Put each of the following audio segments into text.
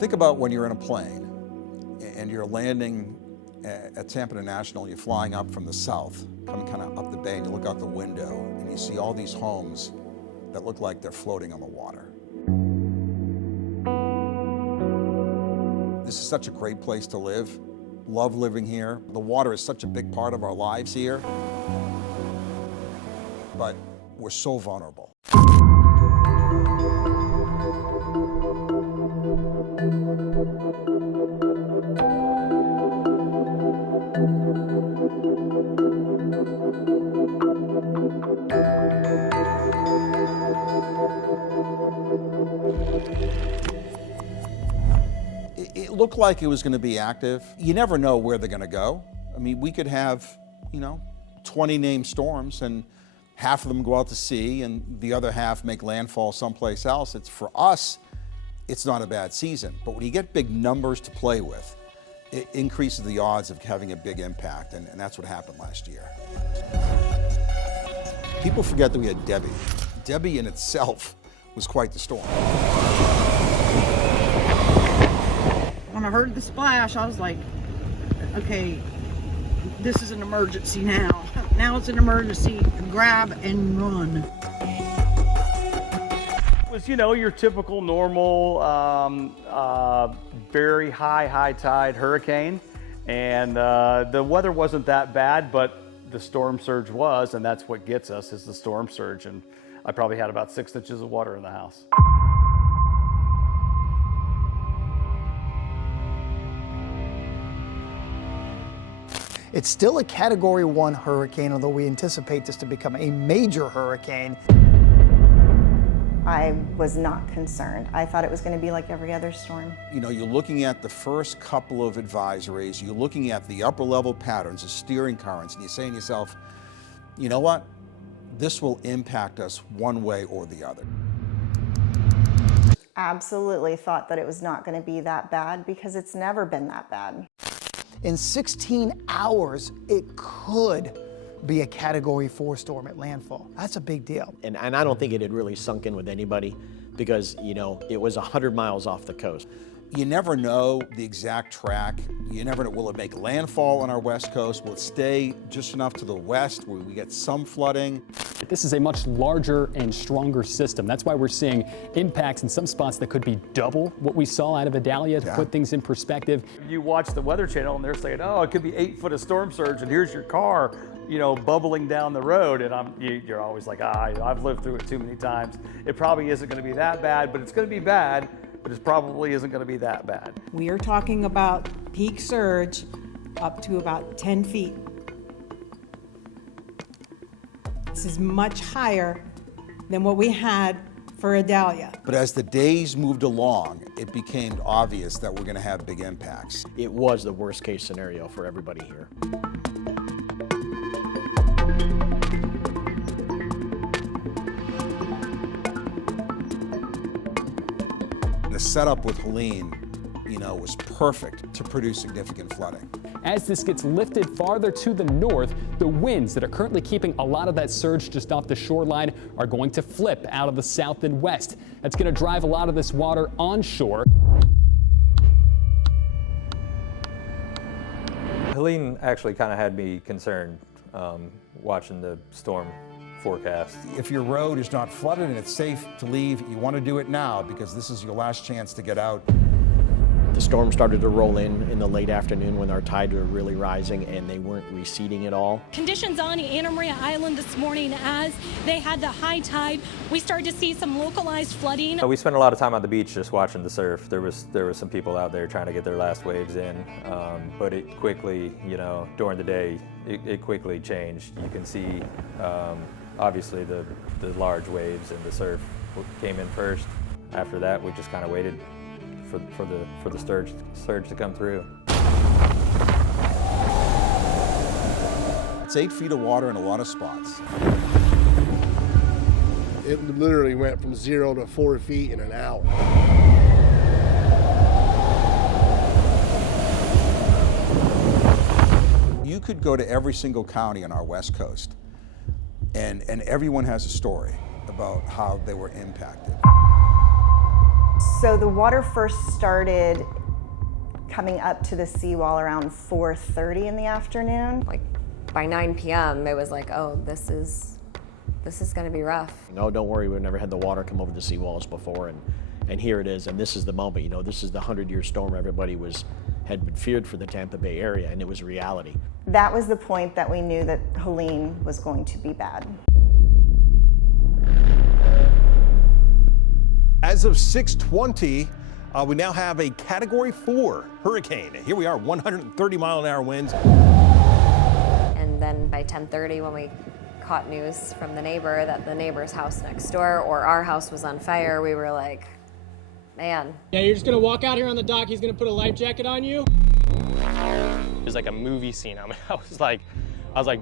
Think about when you're in a plane and you're landing at Tampa International, and you're flying up from the south, coming kind of up the bay, and you look out the window and you see all these homes that look like they're floating on the water. This is such a great place to live. Love living here. The water is such a big part of our lives here, but we're so vulnerable. It looked like it was going to be active. You never know where they're going to go. I mean, we could have, 20 named storms, and half of them go out to sea and the other half make landfall someplace else. For us, it's not a bad season. But when you get big numbers to play with, it increases the odds of having a big impact, and that's what happened last year. People forget that we had Debbie. Debbie in itself was quite the storm. When I heard the splash, I was like, okay, this is an emergency now. Now it's an emergency. Grab and run. It was, your typical, normal, very high tide hurricane. And the weather wasn't that bad, but the storm surge was, and that's what gets us, is the storm surge. And I probably had about 6 inches of water in the house. It's still a Category 1 hurricane, although we anticipate this to become a major hurricane. I was not concerned. I thought it was going to be like every other storm. You're looking at the first couple of advisories, you're looking at the upper level patterns, the steering currents, and you're saying to yourself, you know what? This will impact us one way or the other. Absolutely thought that it was not going to be that bad because it's never been that bad. In 16 hours, it could be a Category 4 storm at landfall. That's a big deal. And I don't think it had really sunk in with anybody because, it was 100 miles off the coast. You never know the exact track. You never know, will it make landfall on our west coast? Will it stay just enough to the west where we get some flooding? This is a much larger and stronger system. That's why we're seeing impacts in some spots that could be double what we saw out of Idalia, to put things in perspective. You watch the Weather Channel and they're saying, oh, it could be 8 foot of storm surge and here's your car, bubbling down the road. And you're always like, I've lived through it too many times. It probably isn't going to be that bad, but it's going to be bad. But it probably isn't going to be that bad. We are talking about peak surge up to about 10 feet. This is much higher than what we had for Idalia. But as the days moved along, it became obvious that we're going to have big impacts. It was the worst case scenario for everybody here. The setup with Helene, was perfect to produce significant flooding. As this gets lifted farther to the north, the winds that are currently keeping a lot of that surge just off the shoreline are going to flip out of the south and west. That's going to drive a lot of this water onshore. Helene actually kind of had me concerned watching the storm forecast. If your road is not flooded and it's safe to leave, you want to do it now because this is your last chance to get out. The storm started to roll in the late afternoon when our tides were really rising and they weren't receding at all. Conditions on Anna Maria Island this morning as they had the high tide. We started to see some localized flooding. We spent a lot of time on the beach just watching the surf. There was some people out there trying to get their last waves in, but it quickly, during the day, it quickly changed. You can see obviously the large waves and the surf came in first. After that, we just kind of waited for the surge to come through. It's 8 feet of water in a lot of spots. It literally went from 0 to 4 feet in an hour. You could go to every single county on our west coast, and everyone has a story about how they were impacted. So the water first started coming up to the seawall around 4:30 in the afternoon. Like by 9 p.m. it was like, oh, this is gonna be rough. No, don't worry, we've never had the water come over the seawalls before, and here it is, and this is the moment. You know, this is the 100-year storm everybody had been feared for the Tampa Bay area, and it was reality. That was the point that we knew that Helene was going to be bad. As of 6:20, we now have a Category 4 hurricane. Here we are, 130-mile-an-hour winds. And then by 10:30, when we caught news from the neighbor that the neighbor's house next door or our house was on fire, we were like, man. Yeah, you're just gonna walk out here on the dock, he's gonna put a life jacket on you? It was like a movie scene. I mean, I was like,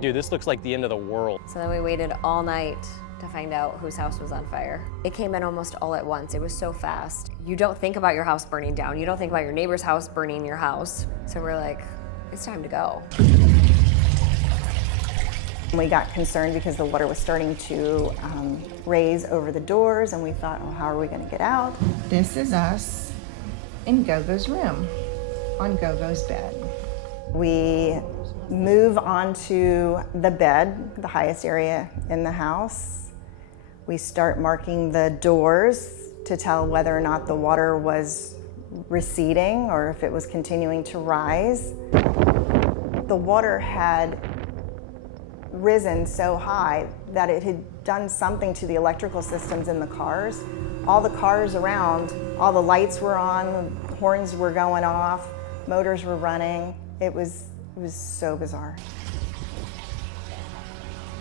dude, this looks like the end of the world. So then we waited all night to find out whose house was on fire. It came in almost all at once. It was so fast. You don't think about your house burning down. You don't think about your neighbor's house burning your house. So we're like, it's time to go. We got concerned because the water was starting to raise over the doors, and we thought, oh, how are we gonna get out? This is us in Gogo's room, on Gogo's bed. We move onto the bed, the highest area in the house. We start marking the doors to tell whether or not the water was receding or if it was continuing to rise. The water had risen so high that it had done something to the electrical systems in the cars. All the cars around, all the lights were on, horns were going off, motors were running. It was so bizarre.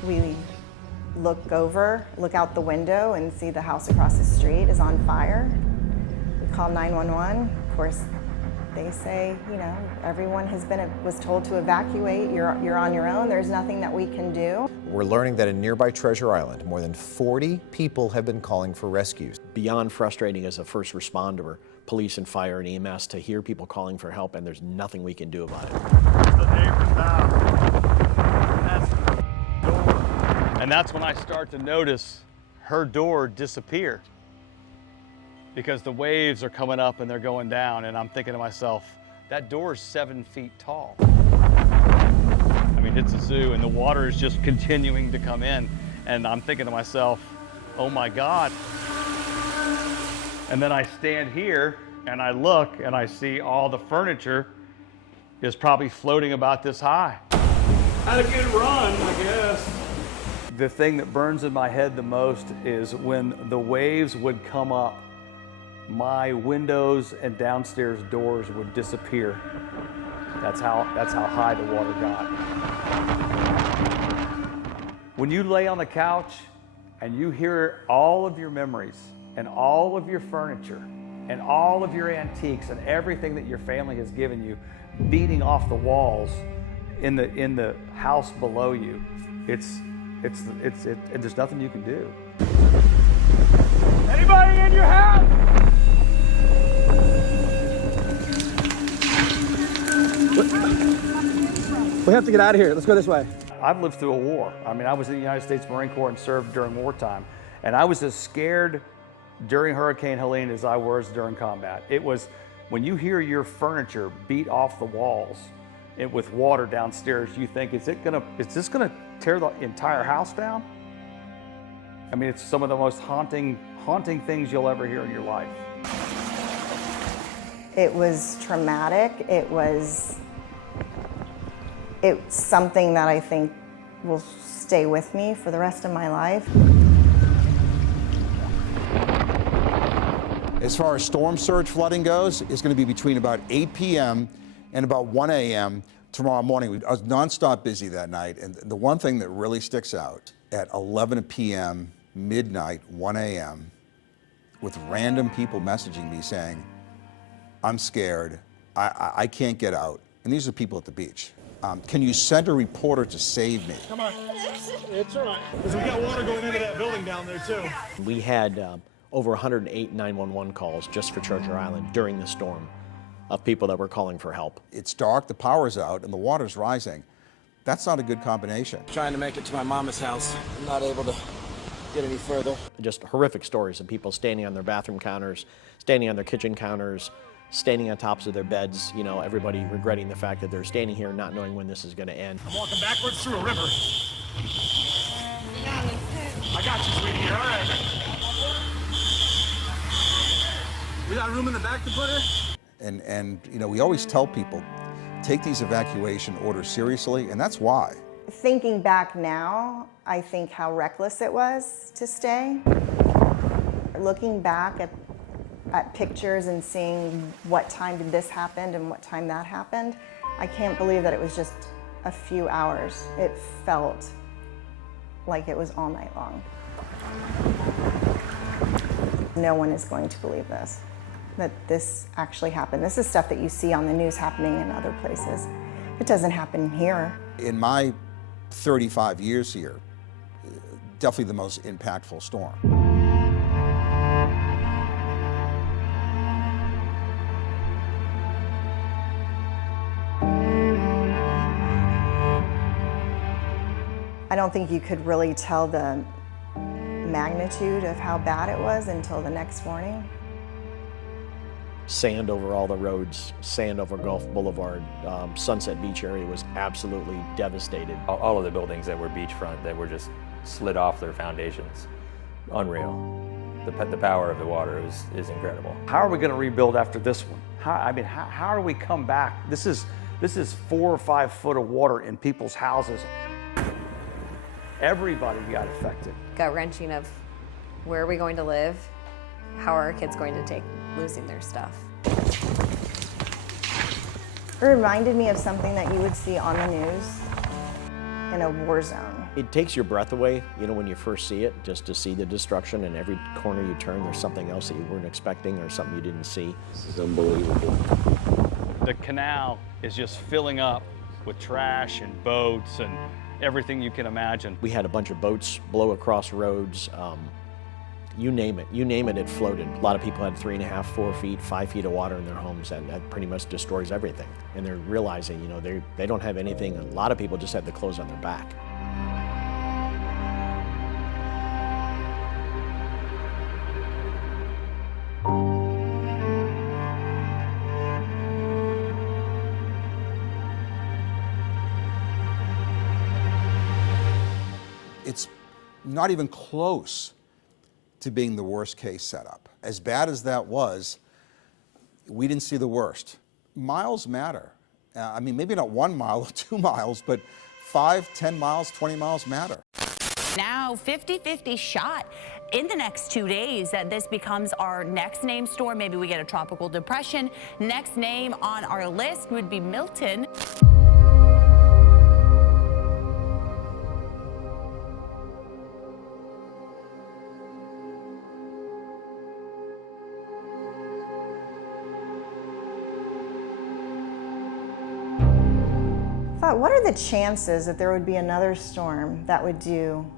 We look out the window and see the house across the street is on fire. We call 911. Of course, they say, you know, everyone was told to evacuate. You're on your own. There's nothing that we can do. We're learning that in nearby Treasure Island, more than 40 people have been calling for rescues. Beyond frustrating as a first responder, police and fire and EMS, to hear people calling for help and there's nothing we can do about it. The neighbor's down. That's the door. And that's when I start to notice her door disappear, because the waves are coming up and they're going down, and I'm thinking to myself, that door is 7 feet tall. I mean, it's a zoo and the water is just continuing to come in, and I'm thinking to myself, oh my God. And then I stand here and I look and I see all the furniture is probably floating about this high. Had a good run, I guess. The thing that burns in my head the most is when the waves would come up, my windows and downstairs doors would disappear. That's how high the water got. When you lay on the couch and you hear all of your memories and all of your furniture and all of your antiques and everything that your family has given you beating off the walls in the house below you, there's nothing you can do. Anybody in your house? We have to get out of here. Let's go this way. I've lived through a war. I mean, I was in the United States Marine Corps and served during wartime, and I was as scared during Hurricane Helene as I was during combat. It was when you hear your furniture beat off the walls with water downstairs, you think, is this gonna tear the entire house down? I mean, it's some of the most haunting things you'll ever hear in your life. It was traumatic. It's something that I think will stay with me for the rest of my life. As far as storm surge flooding goes, it's going to be between about 8 p.m. and about 1 a.m. tomorrow morning. I was nonstop busy that night, and the one thing that really sticks out, at 11 p.m., midnight, 1 a.m., with random people messaging me saying, I'm scared, I can't get out. And these are people at the beach. Can you send a reporter to save me? Come on. It's all right. Because we got water going into that building down there, too. We had over 108 911 calls just for Treasure Island during the storm of people that were calling for help. It's dark, the power's out, and the water's rising. That's not a good combination. Trying to make it to my mama's house. I'm not able to get any further. Just horrific stories of people standing on their bathroom counters, standing on their kitchen counters, standing on tops of their beds, you know, everybody regretting the fact that they're standing here not knowing when this is going to end. I'm walking backwards through a river. I got you, sweetie. All right. We got room in the back to put her? And you know, we always tell people, take these evacuation orders seriously, and that's why. Thinking back now, I think how reckless it was to stay. Looking back at pictures and seeing what time did this happen and what time that happened, I can't believe that it was just a few hours. It felt like it was all night long. No one is going to believe this, that this actually happened. This is stuff that you see on the news happening in other places. It doesn't happen here. In my 35 years here, definitely the most impactful storm. I don't think you could really tell the magnitude of how bad it was until the next morning. Sand over all the roads, sand over Gulf Boulevard, Sunset Beach area was absolutely devastated. All of the buildings that were beachfront that were just slid off their foundations. Unreal. The power of the water is incredible. How are we going to rebuild after this one? How do we come back? This is 4 or 5 foot of water in people's houses. Everybody got affected. Gut-wrenching of where are we going to live? How are our kids going to take losing their stuff? It reminded me of something that you would see on the news in a war zone. It takes your breath away, you know, when you first see it, just to see the destruction, and every corner you turn, there's something else that you weren't expecting or something you didn't see. This is unbelievable. The canal is just filling up with trash and boats and everything you can imagine. We had a bunch of boats blow across roads. You name it, it floated. A lot of people had 3.5, 4 feet, 5 feet of water in their homes, and that pretty much destroys everything. And they're realizing, you know, they don't have anything. A lot of people just have the clothes on their back. It's not even close to being the worst case setup. As bad as that was, we didn't see the worst. Miles matter. I mean, maybe not 1 mile or 2 miles, but 5, 10 miles, 20 miles matter. Now 50-50 shot in the next 2 days that this becomes our next named storm. Maybe we get a tropical depression. Next name on our list would be Milton. What are the chances that there would be another storm that would do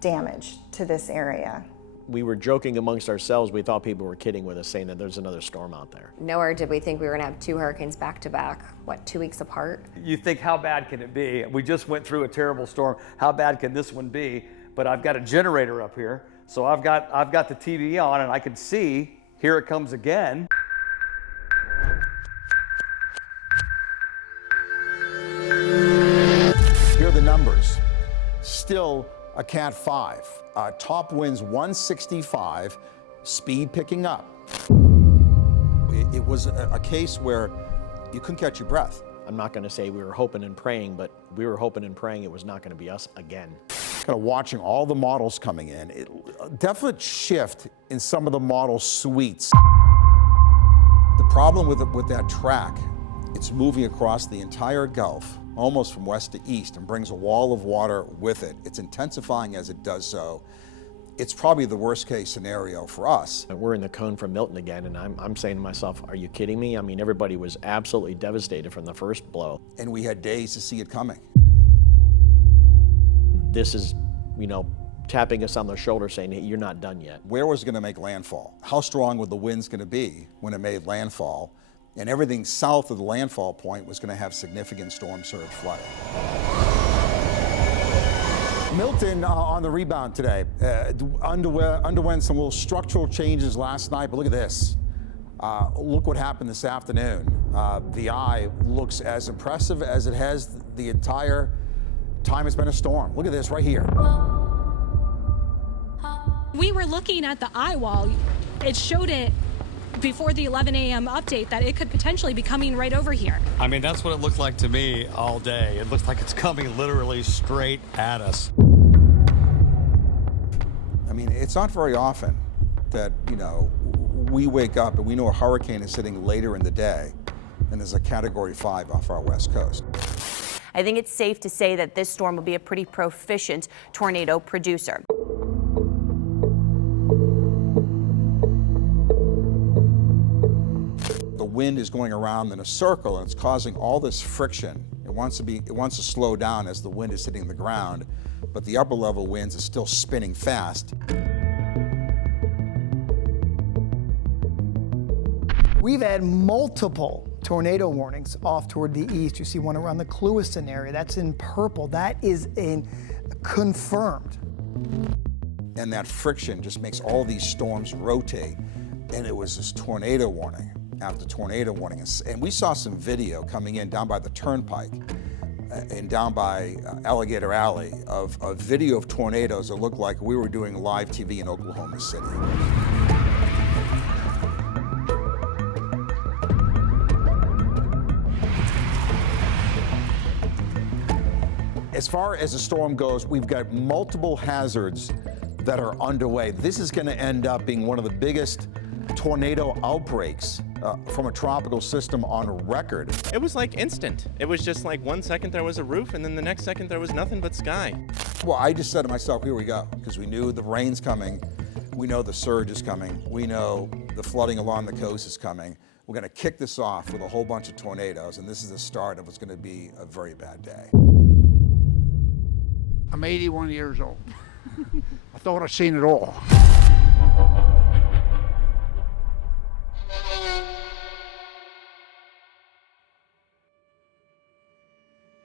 damage to this area? We were joking amongst ourselves. We thought people were kidding with us, saying that there's another storm out there. Nowhere did we think we were going to have 2 hurricanes back to back, 2 weeks apart? You think, how bad can it be? We just went through a terrible storm. How bad can this one be? But I've got a generator up here, so I've got the TV on, and I can see, here it comes again. Here are the numbers. Still a Cat 5. Top winds 165, speed picking up. It was a case where you couldn't catch your breath. I'm not going to say we were hoping and praying, but we were hoping and praying it was not going to be us again. Kind of watching all the models coming in. A definite shift in some of the model suites. The problem with that track, it's moving across the entire Gulf, almost from west to east, and brings a wall of water with it. It's intensifying as it does so. It's probably the worst case scenario for us. We're in the cone from Milton again, and I'm saying to myself, are you kidding me? I mean, everybody was absolutely devastated from the first blow. And we had days to see it coming. This is, you know, tapping us on the shoulder saying, hey, you're not done yet. Where was it going to make landfall? How strong were the winds going to be when it made landfall? And everything south of the landfall point was going to have significant storm surge flooding. Milton on the rebound today. Underwent some little structural changes last night, but look at this. Look what happened this afternoon. The eye looks as impressive as it has the entire time it's been a storm. Look at this right here. We were looking at the eye wall. It showed it before the 11 a.m. update that it could potentially be coming right over here. I mean, that's what it looked like to me all day. It looks like it's coming literally straight at us. I mean, it's not very often that, you know, we wake up and we know a hurricane is sitting later in the day and there's a Category 5 off our west coast. I think it's safe to say that this storm will be a pretty proficient tornado producer. The wind is going around in a circle and it's causing all this friction. It wants to slow down as the wind is hitting the ground, but the upper level winds are still spinning fast. We've had multiple tornado warnings off toward the east. You see one around the Clewiston area. That's in purple. That is confirmed. And that friction just makes all these storms rotate. And it was this tornado warning after tornado warning. And we saw some video coming in down by the turnpike and down by Alligator Alley of a video of tornadoes that looked like we were doing live TV in Oklahoma City. As far as the storm goes, we've got multiple hazards that are underway. This is going to end up being one of the biggest tornado outbreaks from a tropical system on record. It was like instant. It was just like 1 second there was a roof and then the next second there was nothing but sky. Well, I just said to myself, here we go, because we knew the rain's coming. We know the surge is coming. We know the flooding along the coast is coming. We're going to kick this off with a whole bunch of tornadoes, and this is the start of what's going to be a very bad day. I'm 81 years old. I thought I'd seen it all.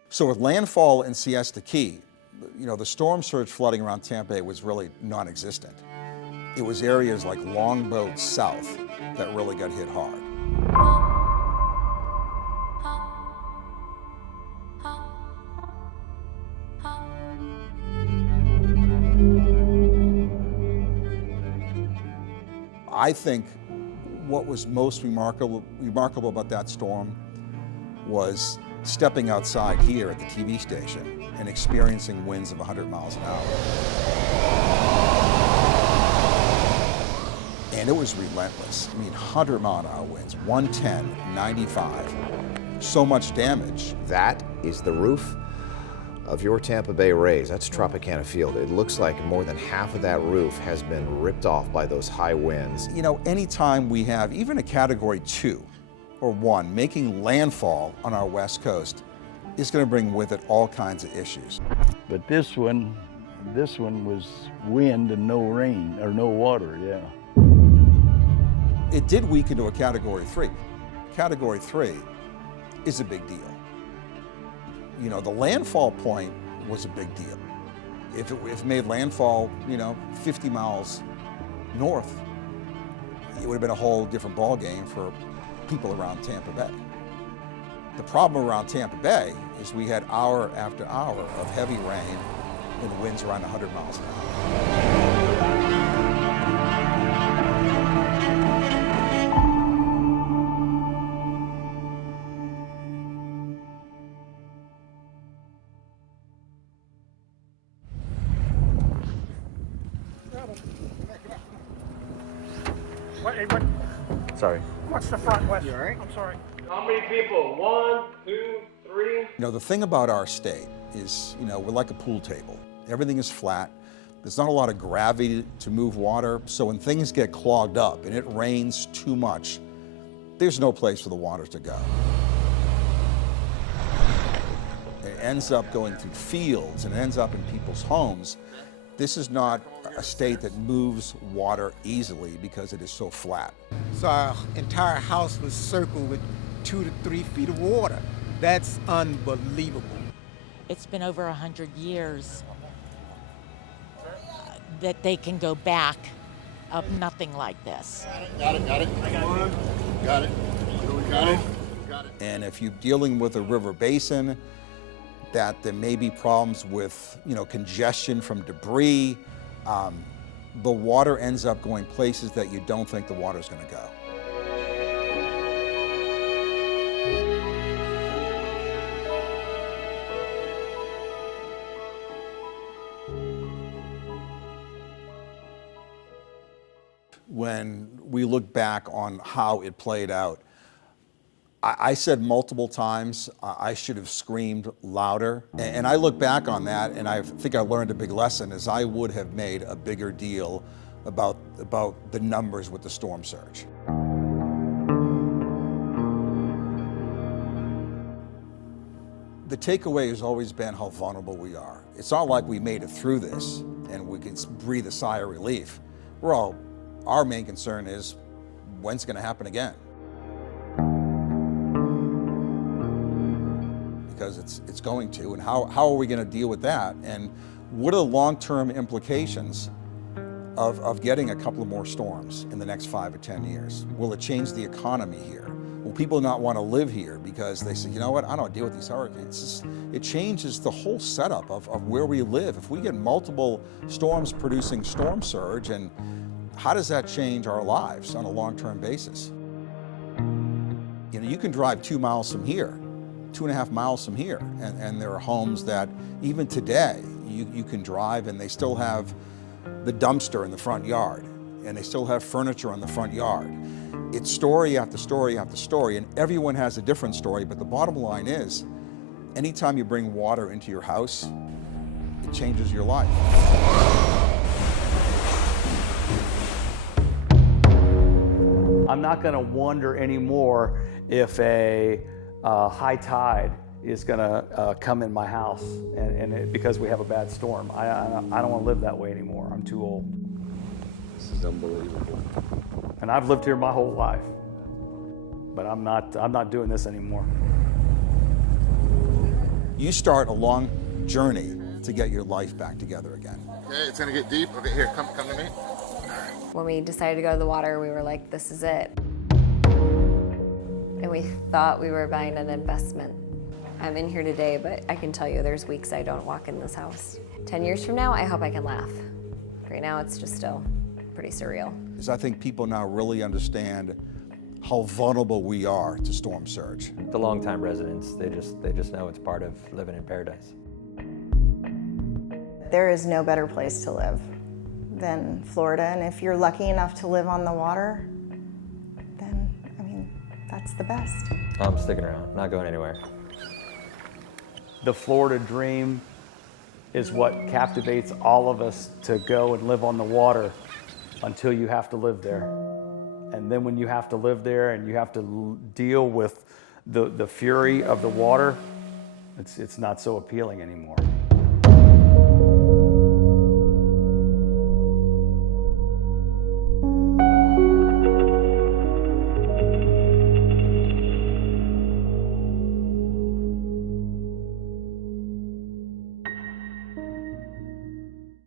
So with landfall in Siesta Key, you know, the storm surge flooding around Tampa Bay was really non-existent. It was areas like Longboat South that really got hit hard. I think what was most remarkable about that storm was stepping outside here at the TV station and experiencing winds of 100 miles an hour. And it was relentless. I mean, 100-mile-an-hour winds, 110, 95, so much damage. That is the roof of your Tampa Bay Rays. That's Tropicana Field. It looks like more than half of that roof has been ripped off by those high winds. You know, anytime we have even a Category 2 or 1 making landfall on our west coast is going to bring with it all kinds of issues. But this one was wind and no rain, or no water, yeah. It did weaken to a Category 3. Category 3 is a big deal. You know, the landfall point was a big deal. If it made landfall, you know, 50 miles north, it would have been a whole different ballgame for people around Tampa Bay. The problem around Tampa Bay is we had hour after hour of heavy rain and winds around 100 miles an hour. Sorry. What's the front, West? You all right? I'm sorry. How many people? 1, 2, 3? You know, the thing about our state is, you know, we're like a pool table. Everything is flat. There's not a lot of gravity to move water, so when things get clogged up and it rains too much, there's no place for the water to go. It ends up going through fields and it ends up in people's homes. This is not a state that moves water easily because it is so flat. So our entire house was circled with 2 to 3 feet of water. That's unbelievable. It's been over 100 years that they can go back of nothing like this. Got it. Got it. Got it. And if you're dealing with a river basin, that there may be problems with, congestion from debris. The water ends up going places that you don't think the water's going to go. When we look back on how it played out, I said multiple times I should have screamed louder. And I look back on that and I think I learned a big lesson, is I would have made a bigger deal about the numbers with the storm surge. The takeaway has always been how vulnerable we are. It's not like we made it through this and we can breathe a sigh of relief. Our main concern is, when's it going to happen again? Because it's going to, and how are we going to deal with that? And what are the long-term implications of getting a couple of more storms in the next 5 or 10 years? Will it change the economy here? Will people not want to live here because they say, you know what, I don't want to deal with these hurricanes? It changes the whole setup of where we live. If we get multiple storms producing storm surge, and how does that change our lives on a long-term basis? You can drive 2 miles from here, 2.5 miles from here, and there are homes that even today you can drive and they still have the dumpster in the front yard, and they still have furniture in the front yard. It's story after story after story, and everyone has a different story, but the bottom line is, anytime you bring water into your house, it changes your life. I'm not going to wonder anymore if a high tide is going to come in my house because we have a bad storm. I don't want to live that way anymore. I'm too old. This is unbelievable. And I've lived here my whole life, but I'm not doing this anymore. You start a long journey to get your life back together again. Okay, it's gonna get deep. Okay, here, come to me. When we decided to go to the water, we were like, this is it. And we thought we were buying an investment. I'm in here today, but I can tell you there's weeks I don't walk in this house. 10 years from now, I hope I can laugh. Right now, it's just still pretty surreal. Is I think people now really understand how vulnerable we are to storm surge. The longtime residents, they just know it's part of living in paradise. There is no better place to live than Florida, and if you're lucky enough to live on the water, then, that's the best. I'm sticking around, not going anywhere. The Florida dream is what captivates all of us to go and live on the water until you have to live there. And then when you have to live there and you have to deal with the fury of the water, it's not so appealing anymore.